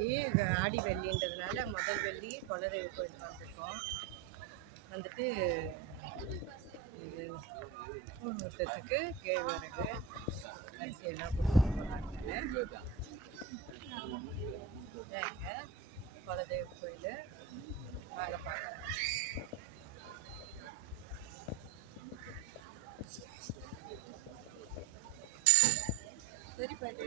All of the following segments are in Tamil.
இன்னைக்கு ஆடி வெள்ளின்றதுனால முதல் வெள்ளி குலதெய்வ கோயிலுக்கு வந்திருக்கோம். வந்துட்டு கூழ்மூத்தத்துக்கு கேழ்வரகு அரிசியெல்லாம் கொடுத்துட்டு போனாங்க. குலதெய்வ கோயில் வாங்க பார்க்கலாம். சரி பாட்டு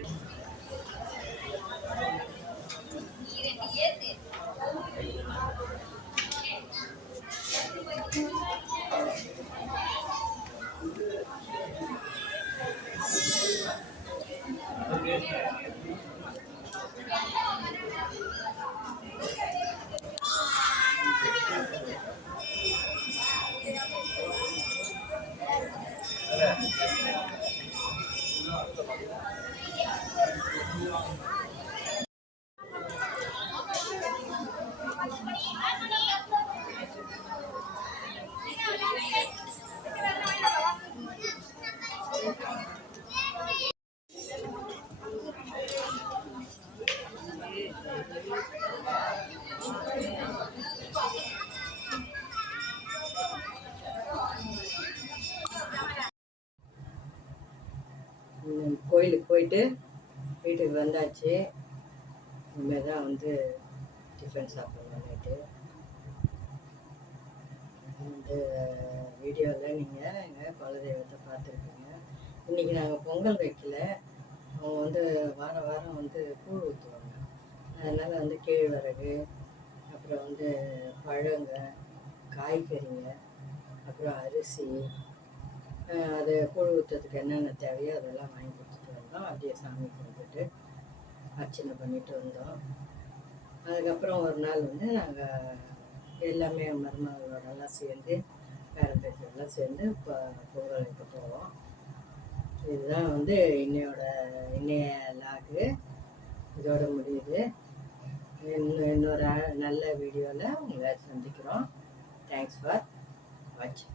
கோயிலுக்கு போயிட்டு வீட்டுக்கு வந்தாச்சு. இனிமேல் தான் வந்து டிஃபன் சாப்பிடணும். நைட்டு இந்த வீடியோவில் நீங்கள் எங்கள் குலதெய்வத்தை பார்த்துருக்கீங்க. இன்றைக்கி நாங்கள் பொங்கல் வைக்கல. அவங்க வந்து வாரம் வாரம் வந்து கூழ் ஊற்றுவாங்க. அதனால் வந்து கேழ்வரகு, அப்புறம் வந்து பழங்க, காய்கறிங்க, அப்புறம் அரிசி, அது கூழ் ஊற்றுறதுக்கு என்னென்ன தேவையோ அதெல்லாம் வாங்கி கொடுத்துட்டு வந்தோம். அப்படியே சாமி கும்பிட்டுட்டு அர்ச்சனை பண்ணிட்டு வந்தோம். அதுக்கப்புறம் ஒரு நாள் வந்து நாங்கள் எல்லாமே மருமகளோடலாம் சேர்ந்து பேரம்பேற்றெல்லாம் சேர்ந்து இப்போ பொங்கல் வைக்க போவோம். இதுதான் வந்து இன்னைய லாகு இதோட முடியுது. இன்னொரு நல்ல வீடியோவில் உங்களை சந்திக்கிறோம். தேங்க்ஸ் ஃபார் வாட்சிங்.